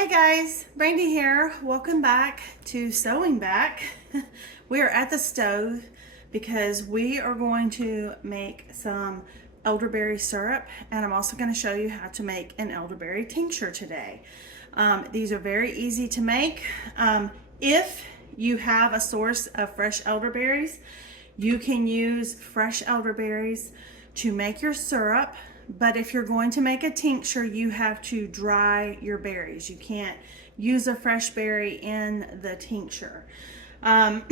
Hey guys, Brandy here. Welcome back to Sewing Back. We are at the stove because we are going to make some elderberry syrup, and I'm also going to show you how to make an elderberry tincture today. These are very easy to make. If you have a source of fresh elderberries, you can use fresh elderberries to make your syrup. But if you're going to make a tincture, you have to dry your berries. You can't use a fresh berry in the tincture. And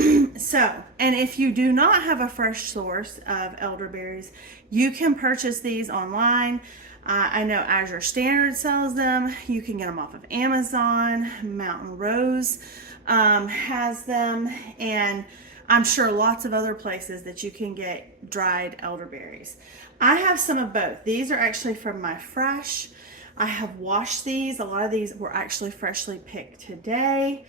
if you do not have a fresh source of elderberries, you can purchase these online. I know Azure Standard sells them. You can get them off of Amazon. Mountain Rose has them, and I'm sure lots of other places that you can get dried elderberries. I have some of both. These are actually from my fresh. I have washed these. A lot of these were actually freshly picked today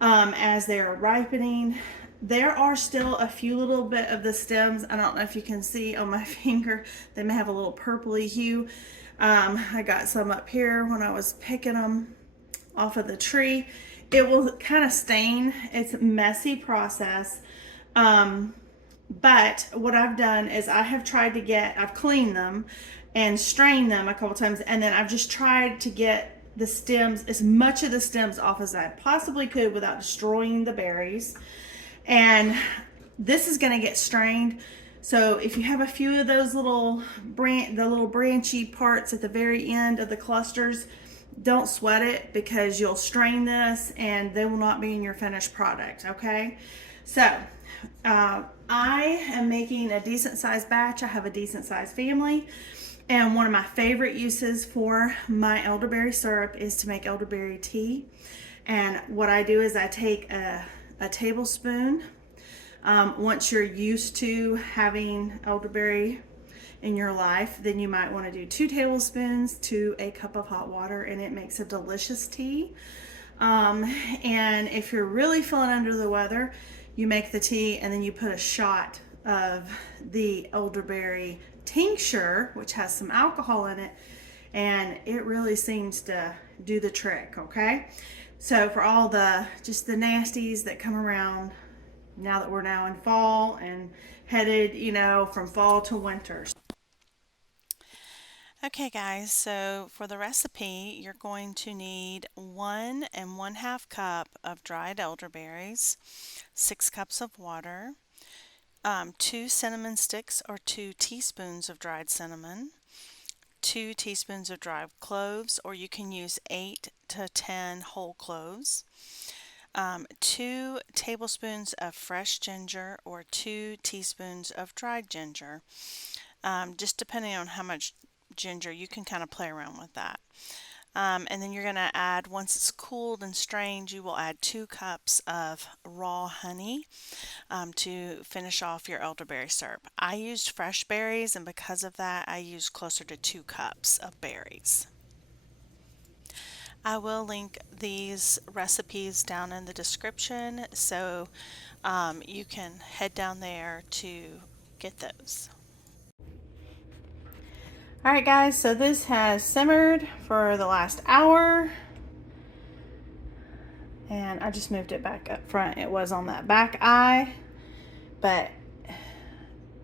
as they are ripening. There are still a few little bit of the stems. I don't know if you can see on my finger. They may have a little purpley hue. I got some up here when I was picking them off of the tree. It will kind of stain. It's a messy process. But what I've done is I've cleaned them and strained them a couple times, and then I've just tried to get the stems, as much of the stems off as I possibly could without destroying the berries. And this is going to get strained. So if you have a few of those little branchy parts at the very end of the clusters, don't sweat it, because you'll strain this and they will not be in your finished product. Okay, so I am making a decent sized batch. I have a decent sized family, and one of my favorite uses for my elderberry syrup is to make elderberry tea. And what I do is I take a tablespoon. Once you're used to having elderberry in your life, then you might want to do 2 tablespoons to a cup of hot water, and it makes a delicious tea. And if you're really feeling under the weather, you make the tea and then you put a shot of the elderberry tincture, which has some alcohol in it, and it really seems to do the trick. Okay, so for all the nasties that come around now that we're now in fall and headed, from fall to winter. Okay guys, so for the recipe, you're going to need 1 1/2 cup of dried elderberries, 6 cups of water, 2 cinnamon sticks or 2 teaspoons of dried cinnamon, 2 teaspoons of dried cloves, or you can use 8 to 10 whole cloves, 2 tablespoons of fresh ginger or 2 teaspoons of dried ginger. Just depending on how much ginger, you can kind of play around with that. And then you're going to add, once it's cooled and strained, you will add 2 cups of raw honey to finish off your elderberry syrup. I used fresh berries, and because of that, I used closer to 2 cups of berries. I will link these recipes down in the description, so you can head down there to get those. Alright guys, so this has simmered for the last hour, and I just moved it back up front. It was on that back eye, but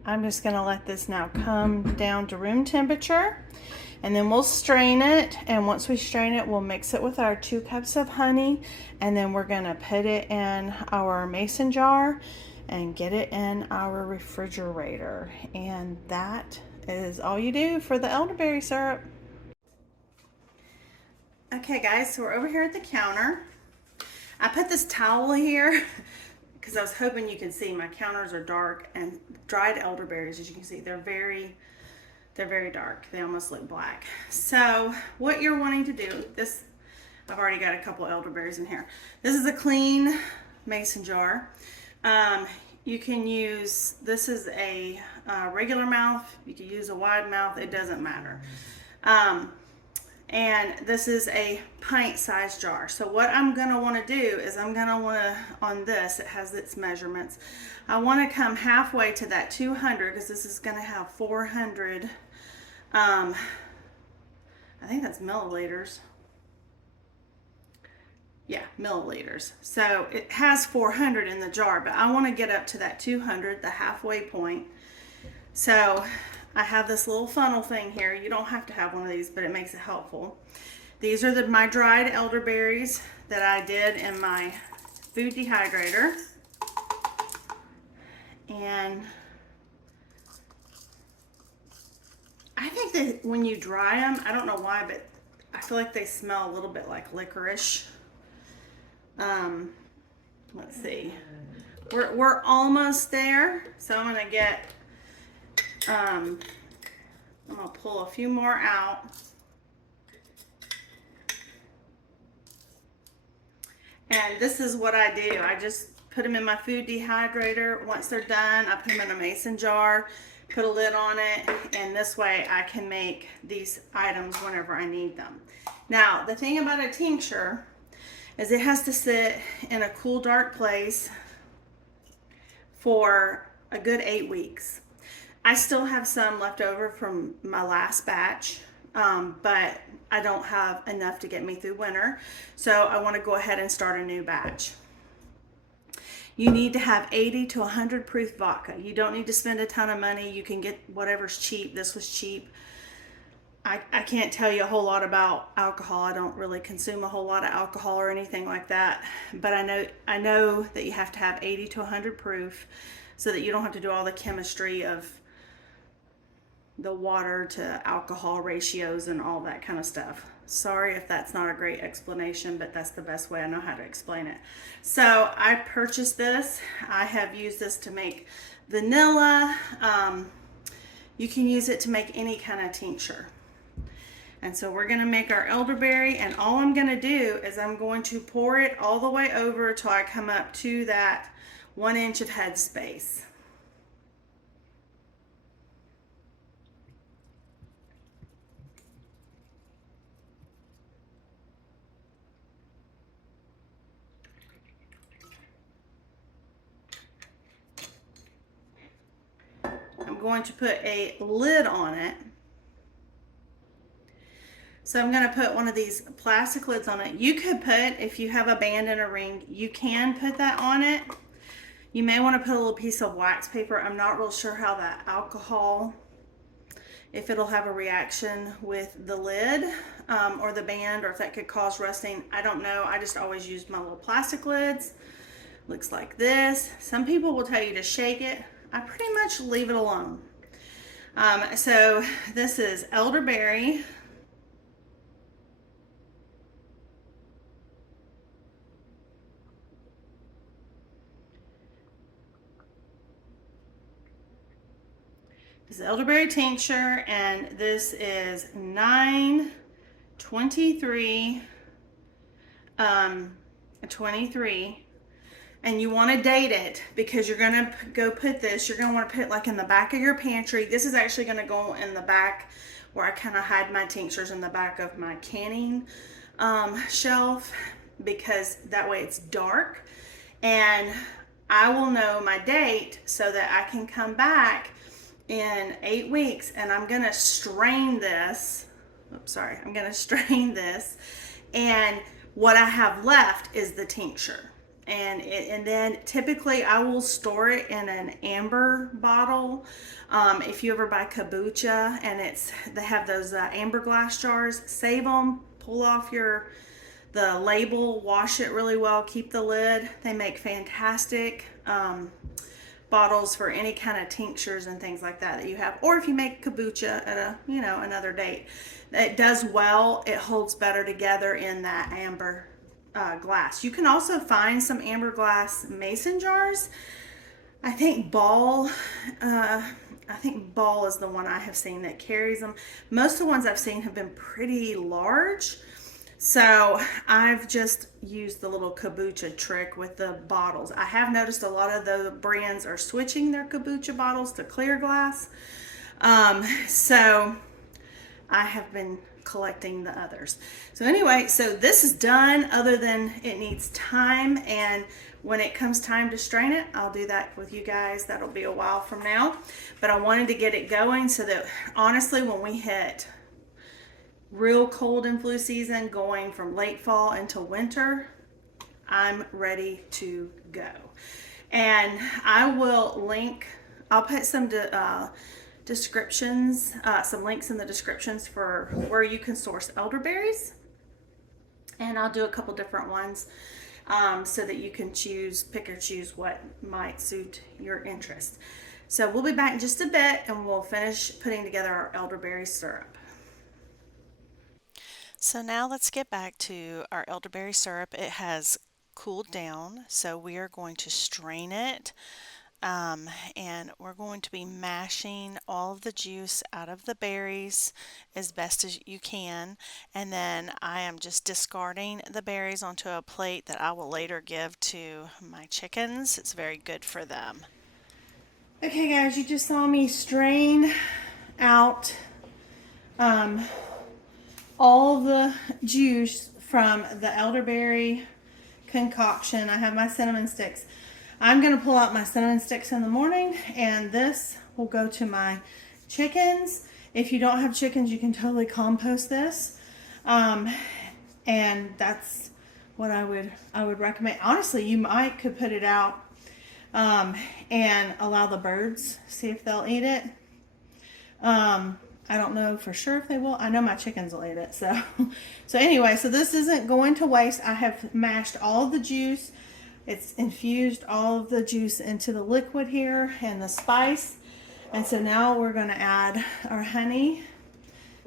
I'm just going to let this now come down to room temperature, and then we'll strain it. And once we strain it, we'll mix it with our 2 cups of honey, and then we're going to put it in our mason jar and get it in our refrigerator. And that is all you do for the elderberry syrup. Okay guys, so we're over here at the counter. I put this towel here because I was hoping you could see my counters are dark, and dried elderberries, as you can see, they're very dark. They almost look black. So what you're wanting to do, I've already got a couple elderberries in here. This is a clean mason jar. You can use, this is a regular mouth, you can use a wide mouth, it doesn't matter. And this is a pint size jar. So what I'm going to want to do is on this, it has its measurements. I want to come halfway to that 200, because this is going to have 400, I think that's milliliters. Yeah, milliliters. So it has 400 in the jar, but I want to get up to that 200, the halfway point. So I have this little funnel thing here. You don't have to have one of these, but it makes it helpful. These are my dried elderberries that I did in my food dehydrator. And I think that when you dry them, I don't know why, but I feel like they smell a little bit like licorice. Let's see. We're almost there. So I'm gonna get I'm gonna pull a few more out. And this is what I do. I just put them in my food dehydrator. Once they're done, I put them in a mason jar, put a lid on it, and this way I can make these items whenever I need them. Now, the thing about a tincture is it has to sit in a cool, dark place for a good 8 weeks. I still have some left over from my last batch, but I don't have enough to get me through winter. So I want to go ahead and start a new batch. You need to have 80 to 100 proof vodka. You don't need to spend a ton of money. You can get whatever's cheap. This was cheap. I can't tell you a whole lot about alcohol. I don't really consume a whole lot of alcohol or anything like that. But I know that you have to have 80 to 100 proof so that you don't have to do all the chemistry of the water to alcohol ratios and all that kind of stuff. Sorry if that's not a great explanation, but that's the best way I know how to explain it. So I purchased this. I have used this to make vanilla. You can use it to make any kind of tincture. And so we're going to make our elderberry, and all I'm going to do is I'm going to pour it all the way over till I come up to that 1 inch of head space. I'm going to put a lid on it. So I'm going to put one of these plastic lids on it. You could put, if you have a band and a ring, you can put that on it. You may want to put a little piece of wax paper. I'm not real sure how that alcohol, if it'll have a reaction with the lid or the band, or if that could cause rusting. I don't know. I just always use my little plastic lids. Looks like this. Some people will tell you to shake it. I pretty much leave it alone. So this is elderberry. This is elderberry tincture, and this is 9/23, 23. And you want to date it because you're going to go put this, you're going to want to put it like in the back of your pantry. This is actually going to go in the back where I kind of hide my tinctures, in the back of my canning shelf, because that way it's dark and I will know my date so that I can come back in 8 weeks and I'm going to strain this. Oops, sorry. I'm going to strain this, and what I have left is the tincture. And then typically I will store it in an amber bottle. If you ever buy kombucha and they have those amber glass jars, save them, pull off the label, wash it really well, keep the lid. They make fantastic bottles for any kind of tinctures and things like that you have. Or if you make kombucha at another date, it does well. It holds better together in that amber glass. You can also find some amber glass mason jars. I think Ball is the one I have seen that carries them. Most of the ones I've seen have been pretty large. So I've just used the little kombucha trick with the bottles. I have noticed a lot of the brands are switching their kombucha bottles to clear glass. So I have been collecting the others. So anyway, so this is done, other than it needs time, and when it comes time to strain it, I'll do that with you guys. That'll be a while from now, but I wanted to get it going so that honestly, when we hit real cold and flu season, going from late fall into winter, I'm ready to go. And I will link, I'll put some descriptions, some links in the descriptions for where you can source elderberries. And I'll do a couple different ones so that you can pick or choose what might suit your interest. So we'll be back in just a bit and we'll finish putting together our elderberry syrup. So now let's get back to our elderberry syrup. It has cooled down, so we are going to strain it. And we're going to be mashing all of the juice out of the berries as best as you can, and then I am just discarding the berries onto a plate that I will later give to my chickens. It's very good for them. Okay guys, you just saw me strain out all the juice from the elderberry concoction. I have my cinnamon sticks. I'm going to pull out my cinnamon sticks in the morning, and this will go to my chickens. If you don't have chickens, you can totally compost this. And that's what I would recommend. Honestly, you could put it out and allow the birds, see if they'll eat it. I don't know for sure if they will. I know my chickens will eat it. So anyway, so this isn't going to waste. I have mashed all of the juice. It's infused all of the juice into the liquid here and the spice. And so now we're going to add our honey.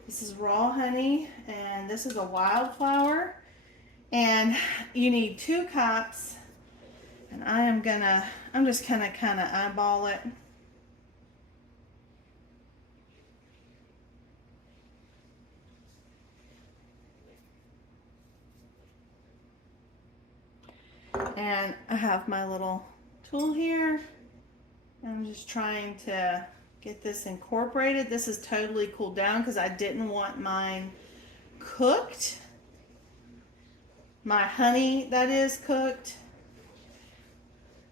This is raw honey, and this is a wildflower. And you need 2 cups. And I'm just gonna kind of eyeball it. And I have my little tool here. I'm just trying to get this incorporated. This is totally cooled down because I didn't want mine cooked. My honey, that is, cooked.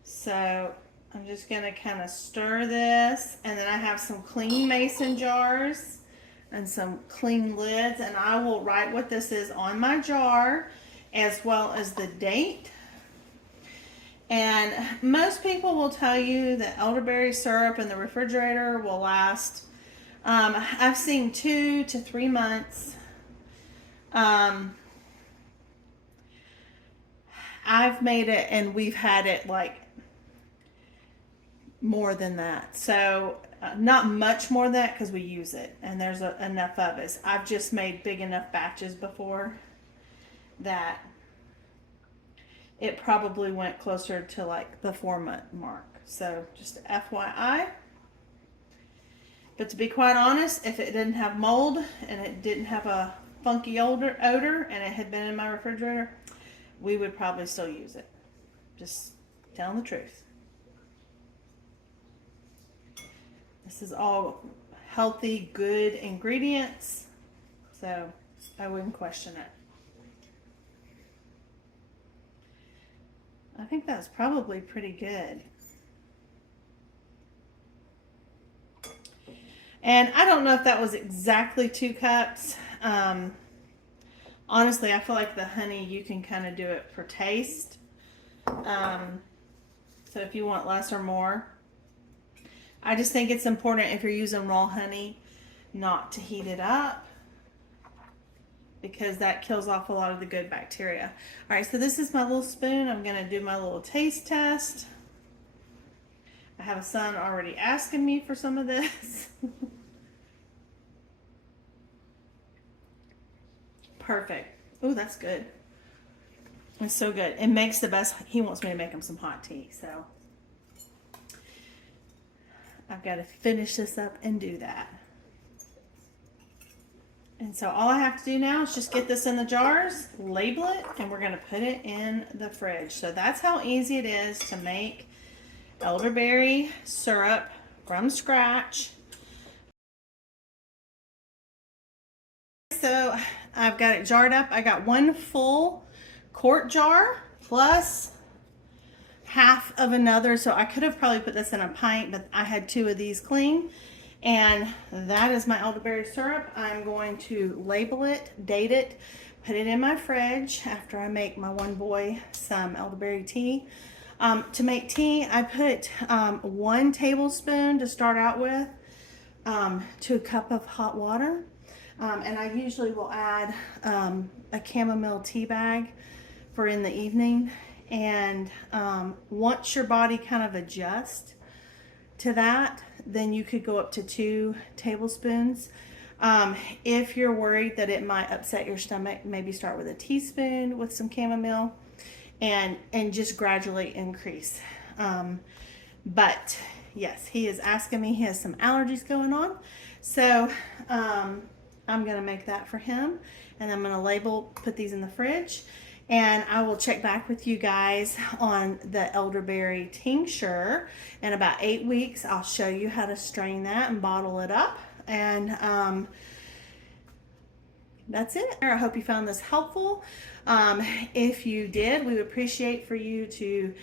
So I'm just going to kind of stir this. And then I have some clean mason jars and some clean lids. And I will write what this is on my jar as well as the date. And most people will tell you that elderberry syrup in the refrigerator will last, I've seen 2 to 3 months. I've made it and we've had it like more than that. So not much more than that because we use it and there's enough of it. I've just made big enough batches before that it probably went closer to like the 4-month mark. So just FYI. But to be quite honest, if it didn't have mold and it didn't have a funky odor and it had been in my refrigerator, we would probably still use it. Just telling the truth. This is all healthy, good ingredients. So I wouldn't question it. I think that's probably pretty good. And I don't know if that was exactly 2 cups. Honestly, I feel like the honey, you can kind of do it for taste. So if you want less or more. I just think it's important if you're using raw honey not to heat it up, because that kills off a lot of the good bacteria. All right, so this is my little spoon. I'm gonna do my little taste test. I have a son already asking me for some of this. Perfect. Oh, that's good. It's so good. It makes the best. He wants me to make him some hot tea, so I've got to finish this up and do that. And so all I have to do now is just get this in the jars, label it, and we're going to put it in the fridge. So that's how easy it is to make elderberry syrup from scratch. So I've got it jarred up. I got 1 full quart jar plus half of another. So I could have probably put this in a pint, but I had 2 of these clean. And that is my elderberry syrup. I'm going to label it, date it, put it in my fridge after I make my one boy some elderberry tea. To make tea, I put 1 tablespoon to start out with to a cup of hot water. And I usually will add a chamomile tea bag for in the evening. And once your body kind of adjusts to that, then you could go up to 2 tablespoons. If you're worried that it might upset your stomach, maybe start with a teaspoon with some chamomile and just gradually increase. But yes, he is asking me, he has some allergies going on. So I'm gonna make that for him, and I'm gonna label, put these in the fridge, and I will check back with you guys on the elderberry tincture in about 8 weeks. I'll show you how to strain that and bottle it up, and that's it. I hope you found this helpful. If you did, we would appreciate for you to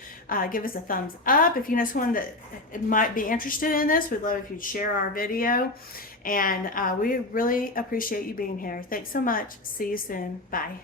give us a thumbs up. If you know someone that might be interested in this, we'd love if you'd share our video. And we really appreciate you being here. Thanks so much. See you soon. Bye.